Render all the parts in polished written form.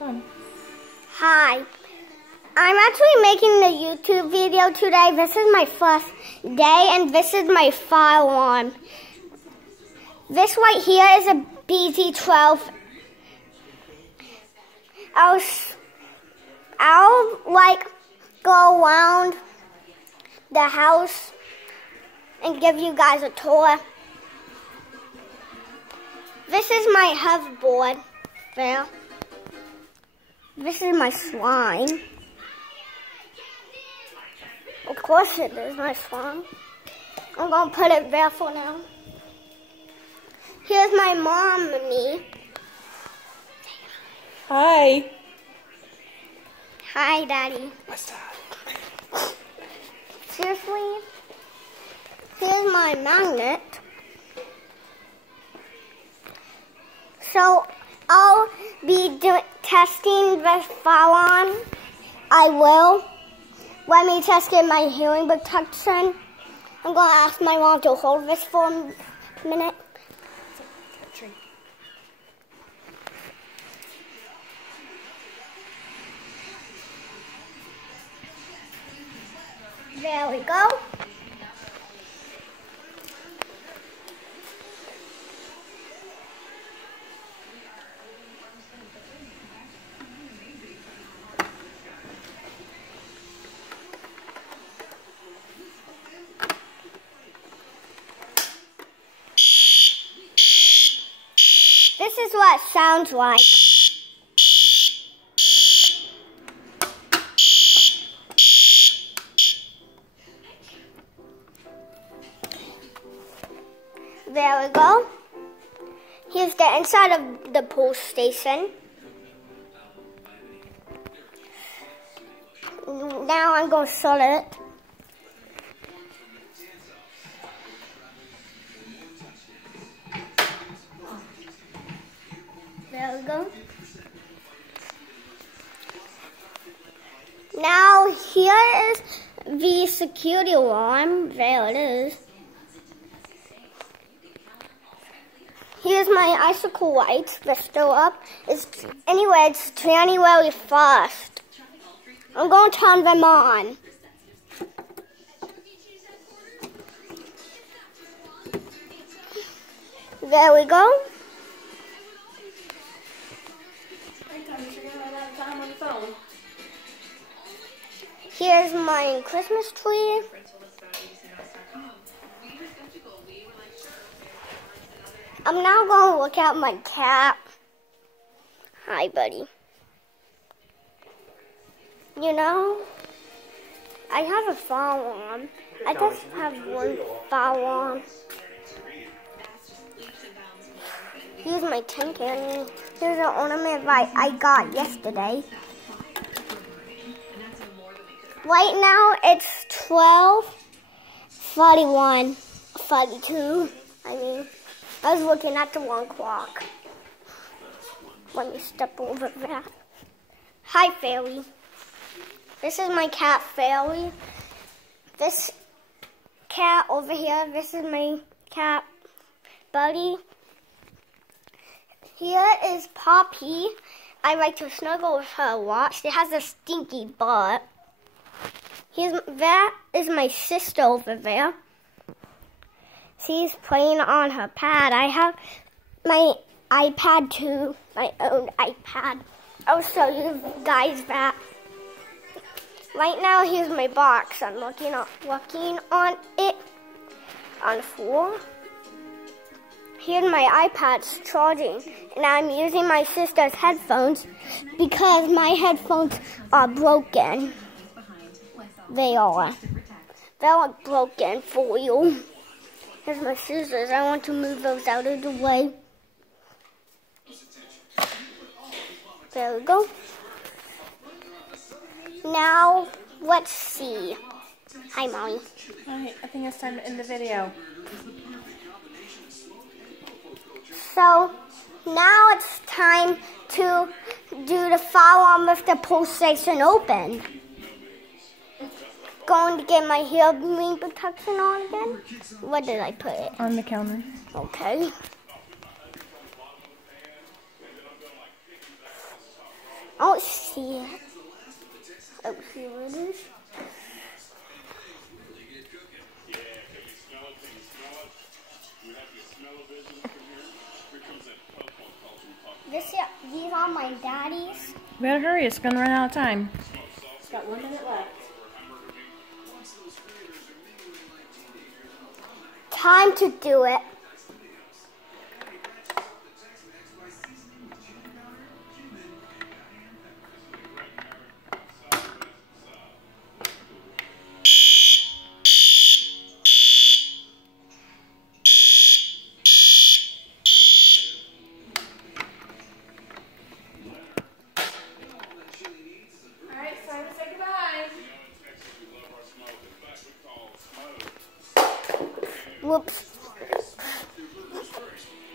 Done. Hi. I'm actually making a YouTube video today. This is my first day and this is my fire alarm. This right here is a BZ12. I'll go around the house and give you guys a tour. This is my hoverboard there. This is my slime. Of course it is my slime. I'm gonna put it there for now. Here's my mom and me. Hi. Hi, Daddy. What's that? Seriously? Here's my magnet. So I'll be testing the fire alarm. I will. Let me test it my hearing protection. I'm gonna ask my mom to hold this for a minute. There we go. This is what it sounds like. There we go. Here's the inside of the pool station. Now I'm going to set it. There we go. Now here is the security alarm. There it is. Here's my icicle lights. They're still up. It's turning really fast. I'm going to turn them on. There we go. Here's my Christmas tree. I'm now going to look at my cat. Hi, buddy. You know, I have a fire alarm. I just have one fire alarm. Here's my tin can. Here's an ornament I got yesterday. Right now it's 12:31, 32. I was looking at the wrong clock. Let me step over that. Hi, Fairy. This is my cat, Fairy. This cat over here, this is my cat, Buddy. Here is Poppy. I like to snuggle with her a lot. She has a stinky butt. That is my sister over there. She's playing on her pad. I have my iPad too, my own iPad. I'll show you guys that. Right now, here's my box. I'm working on it on the floor. Here's my iPad's charging, and I'm using my sister's headphones because my headphones are broken. They are. They're like broken for you. Here's my scissors. I want to move those out of the way. There we go. Now, let's see. Hi, Mommy. Hi, I think it's time to end the video. So, now it's time to do the fire alarm with the pool station open. Going to get my hearing protection on again. Where did I put it? On the counter. Okay. I don't see it. Oh, see what it is? These are my daddy's. Better hurry, it's gonna run out of time. It's got 1 minute left. Time to do it. Whoops.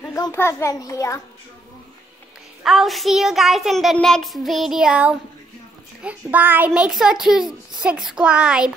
I'm going to put them here. I'll see you guys in the next video. Bye. Make sure to subscribe.